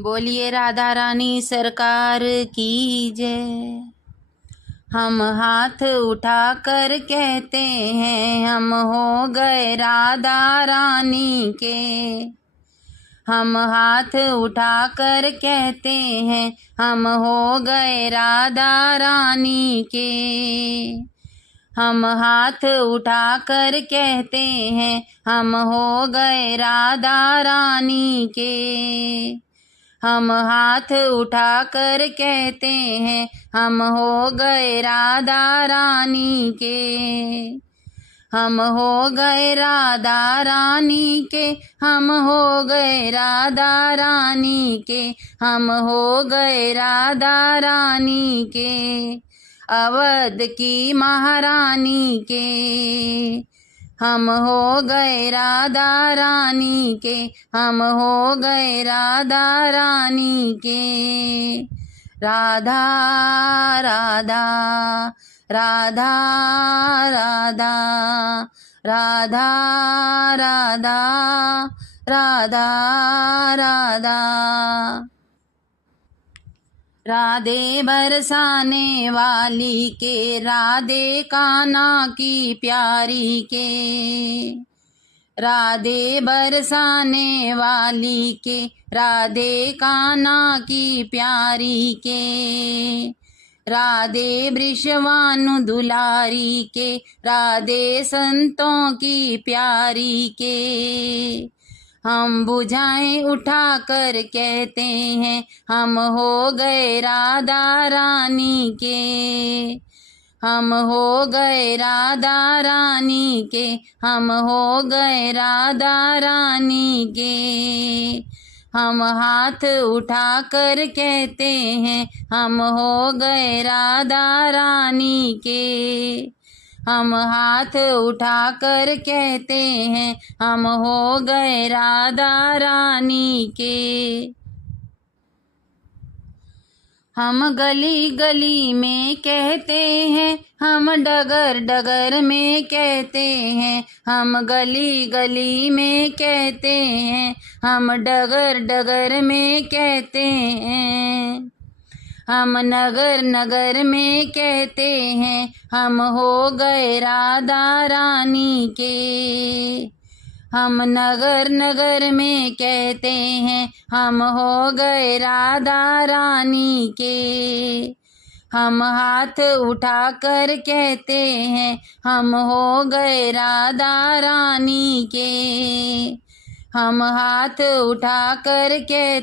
बोलिए राधा रानी सरकार की जय। हम हाथ उठा कर कहते हैं हम हो गए राधा रानी के। हम हाथ उठा कर कहते हैं हम हो गए राधा रानी के। हम हाथ उठा कर कहते हैं हम हो गए राधा रानी के। हम हाथ उठा कर कहते हैं हम हो गए राधा रानी के। हम हो गए राधा रानी के। हम हो गए राधा रानी के। हम हो गए राधा रानी के। अवध की महारानी के। हम हो गए राधा रानी के। हम हो गए राधा रानी के। राधा राधा राधा राधा राधा राधा राधा राधा। राधे बरसाने वाली के राधे कान्हा की प्यारी के। राधे बरसाने वाली के राधे कान्हा की प्यारी के। राधे वृषभानु दुलारी के राधे संतों की प्यारी के। हम बुझाएं उठा कर कहते हैं हम हो गए राधा रानी के। हम हो गए राधा रानी के। हम हो गए राधा रानी के। हम हाथ उठा कर कहते हैं हम हो गए राधा रानी के। हम हाथ उठा कर कहते हैं हम हो गए राधा रानी के। हम गली गली में कहते हैं हम डगर डगर में कहते हैं। हम गली गली में कहते हैं हम डगर डगर में कहते हैं। हम नगर नगर में कहते हैं हम हो गए राधा रानी के। हम नगर नगर में कहते हैं हम हो गए राधा रानी के। हम हाथ उठा कर कहते हैं हम हो गए राधा रानी के। हम हाथ उठा कर कहते